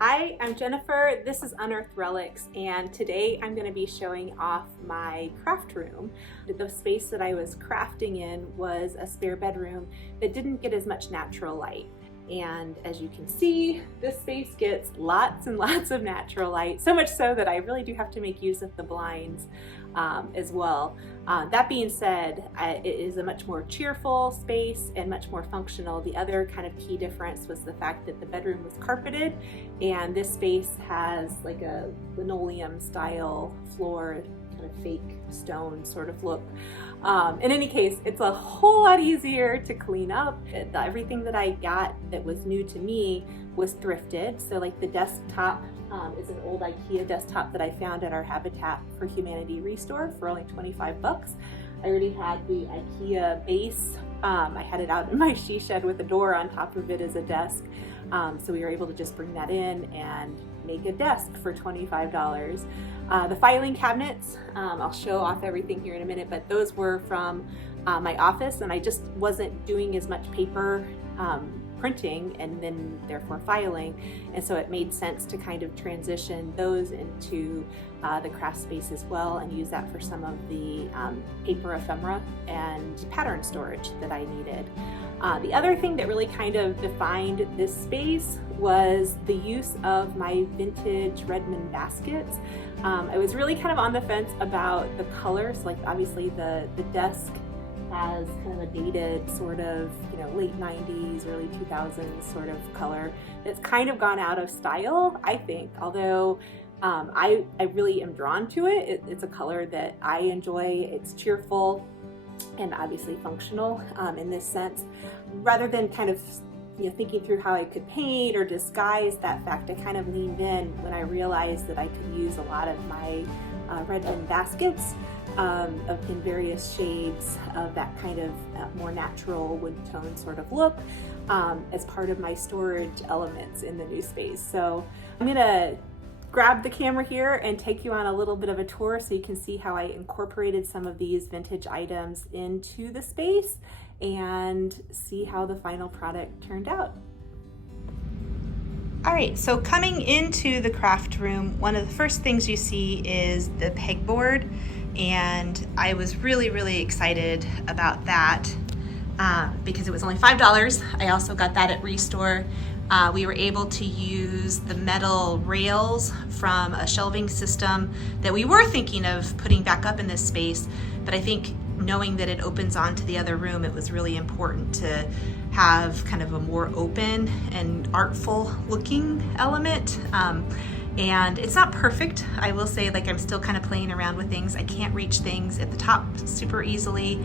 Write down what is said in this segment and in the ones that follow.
Hi, I'm Jennifer. This is Unearthed Relics, and today I'm going to be showing off my craft room. The space that I was crafting in was a spare bedroom that didn't get as much natural light. And as you can see, this space gets lots and lots of natural light, so much so that I really do have to make use of the blinds as well. That being said, it is a much more cheerful space and much more functional. The other kind of key difference was the fact that the bedroom was carpeted, and this space has like a linoleum style floor, kind of fake stone sort of look. In any case, it's a whole lot easier to clean up. Everything that I got that was new to me was thrifted. So like the desktop is an old IKEA desktop that I found at our Habitat for Humanity restore for only 25 bucks. I already had the IKEA base. I had it out in my she shed with a door on top of it as a desk. So we were able to just bring that in and make a desk for $25. The filing cabinets, I'll show off everything here in a minute, but those were from my office, and I just wasn't doing as much paper printing and then therefore filing, and so it made sense to kind of transition those into the craft space as well and use that for some of the paper ephemera and pattern storage that I needed. The other thing that really kind of defined this space was the use of my vintage Redmon baskets. I was really kind of on the fence about the colors. Like obviously the desk has kind of a dated sort of, late 90s, early 2000s sort of color. It's kind of gone out of style, I think, although I really am drawn to it. It's a color that I enjoy. It's cheerful and obviously functional in this sense. Rather than kind of thinking through how I could paint or disguise that fact, I kind of leaned in when I realized that I could use a lot of my Redmon baskets in various shades of that kind of more natural wood tone sort of look as part of my storage elements in the new space. So I'm gonna grab the camera here and take you on a little bit of a tour so you can see how I incorporated some of these vintage items into the space and see how the final product turned out. All right, so coming into the craft room, one of the first things you see is the pegboard, and I was really excited about that because it was only $5. I also got that at Restore. We were able to use the metal rails from a shelving system that we were thinking of putting back up in this space, but I think knowing that it opens onto the other room, it was really important to have kind of a more open and artful looking element. And it's not perfect. I will say, like, I'm still kind of playing around with things. I can't reach things at the top super easily.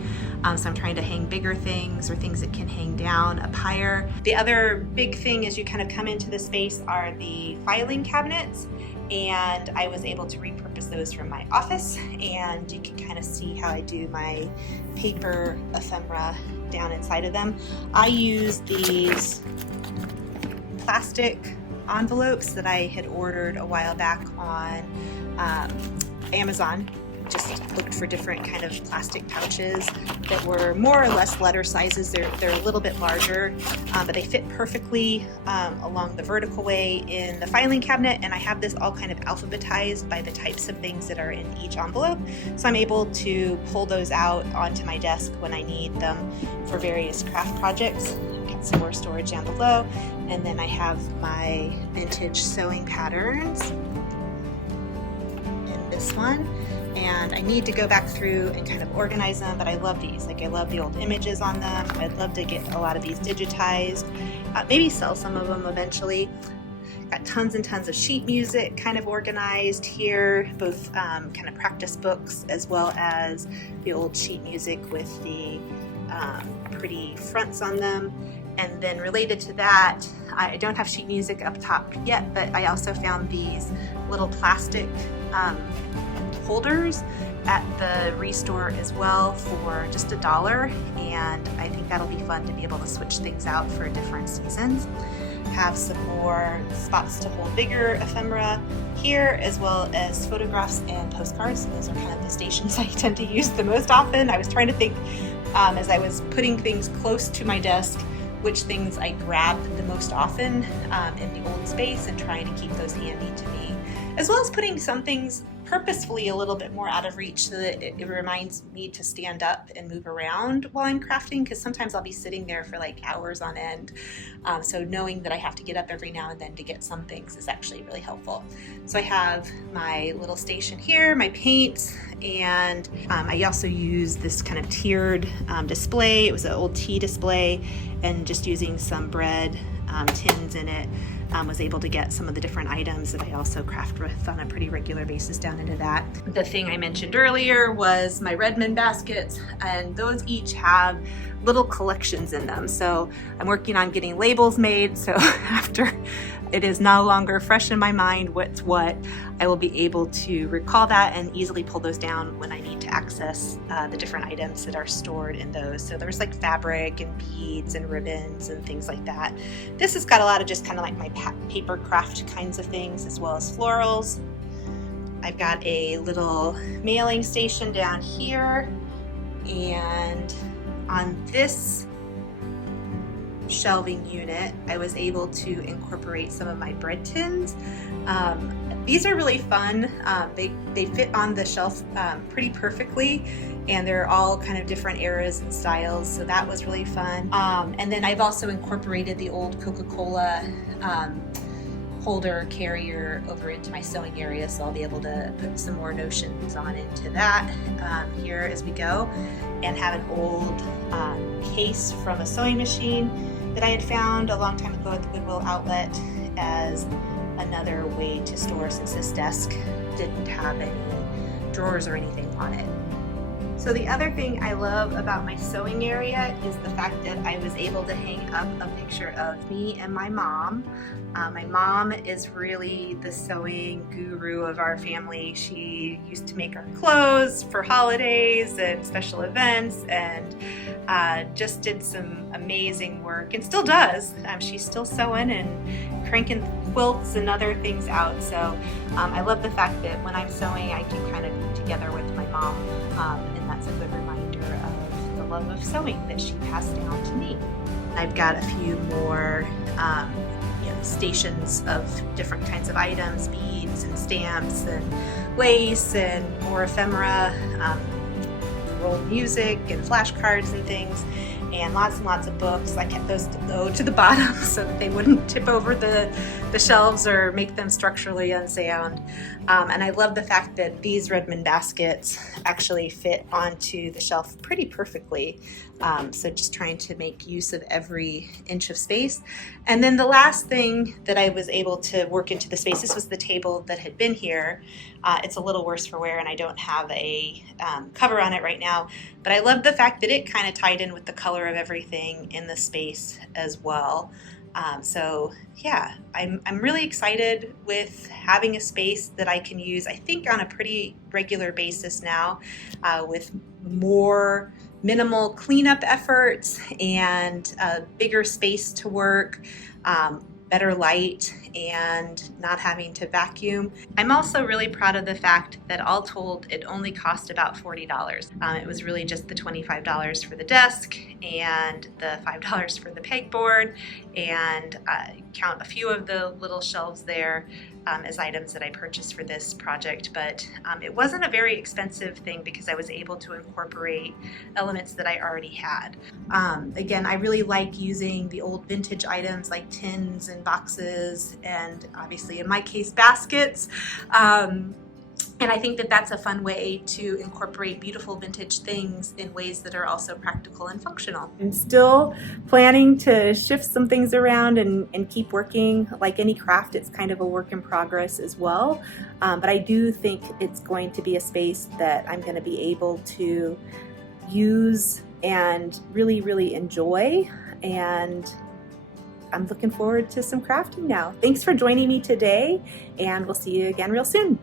So I'm trying to hang bigger things or things that can hang down up higher. The other big thing as you kind of come into the space are the filing cabinets. And I was able to repurpose those from my office, and you can kind of see how I do my paper ephemera down inside of them. I use these plastic envelopes that I had ordered a while back on Amazon. Just looked for different kind of plastic pouches that were more or less letter sizes. They're a little bit larger, but they fit perfectly along the vertical way in the filing cabinet, and I have this all kind of alphabetized by the types of things that are in each envelope, so I'm able to pull those out onto my desk when I need them for various craft projects. Got some more storage down below, and then I have my vintage sewing patterns in this one. And I need to go back through and kind of organize them, but I love these. Like, I love the old images on them. I'd love to get a lot of these digitized, maybe sell some of them eventually. Got tons and tons of sheet music kind of organized here, both kind of practice books as well as the old sheet music with the pretty fronts on them. And then related to that, I don't have sheet music up top yet, but I also found these little plastic holders at the Restore as well for just $1, and I think that'll be fun to be able to switch things out for different seasons. Have some more spots to hold bigger ephemera here, as well as photographs and postcards. Those are kind of the stations I tend to use the most often. I was trying to think as I was putting things close to my desk which things I grabbed the most often in the old space and trying to keep those handy to me, as well as putting some things purposefully a little bit more out of reach so that it reminds me to stand up and move around while I'm crafting, because sometimes I'll be sitting there for like hours on end. So knowing that I have to get up every now and then to get some things is actually really helpful. So I have my little station here, my paints, and I also use this kind of tiered display. It was an old tea display, and just using some bread tins in it, was able to get some of the different items that I also craft with on a pretty regular basis down into that. The thing I mentioned earlier was my Redmon baskets, and those each have little collections in them. So I'm working on getting labels made, so after it is no longer fresh in my mind what's what, I will be able to recall that and easily pull those down when I need to access the different items that are stored in those. So there's like fabric and beads and ribbons and things like that. This has got a lot of just kind of like my paper craft kinds of things, as well as florals. I've got a little mailing station down here, and on this shelving unit I was able to incorporate some of my bread tins. These are really fun. They fit on the shelf pretty perfectly, and they're all kind of different eras and styles, so that was really fun. And then I've also incorporated the old Coca-Cola holder carrier over into my sewing area, so I'll be able to put some more notions on into that here as we go, and have an old case from a sewing machine that I had found a long time ago at the Goodwill outlet as another way to store, since this desk didn't have any drawers or anything on it. So the other thing I love about my sewing area is the fact that I was able to hang up a picture of me and my mom. My mom is really the sewing guru of our family. She used to make our clothes for holidays and special events, and just did some amazing work, and still does. She's still sewing and cranking quilts and other things out. So I love the fact that when I'm sewing, I can kind of be together with my mom, and that's a good reminder of the love of sewing that she passed down to me. I've got a few more stations of different kinds of items, beads and stamps and lace and more ephemera, rolled music and flashcards and things, and lots of books. I kept those low to the bottom so that they wouldn't tip over the shelves or make them structurally unsound. And I love the fact that these Redmon baskets actually fit onto the shelf pretty perfectly. So just trying to make use of every inch of space. And then the last thing that I was able to work into the space, this was the table that had been here. It's a little worse for wear, and I don't have a cover on it right now, but I love the fact that it kind of tied in with the color of everything in the space as well. So yeah, I'm really excited with having a space that I can use, I think, on a pretty regular basis now, with more minimal cleanup efforts and a bigger space to work, better light, and not having to vacuum. I'm also really proud of the fact that all told it only cost about $40. It was really just the $25 for the desk and the $5 for the pegboard, and count a few of the little shelves there as items that I purchased for this project. But it wasn't a very expensive thing because I was able to incorporate elements that I already had. Again, I really like using the old vintage items like tins and boxes, and obviously in my case baskets. And I think that that's a fun way to incorporate beautiful vintage things in ways that are also practical and functional. I'm still planning to shift some things around and keep working. Like any craft, it's kind of a work in progress as well. But I do think it's going to be a space that I'm going to be able to use and really, really enjoy. And I'm looking forward to some crafting now. Thanks for joining me today, and we'll see you again real soon.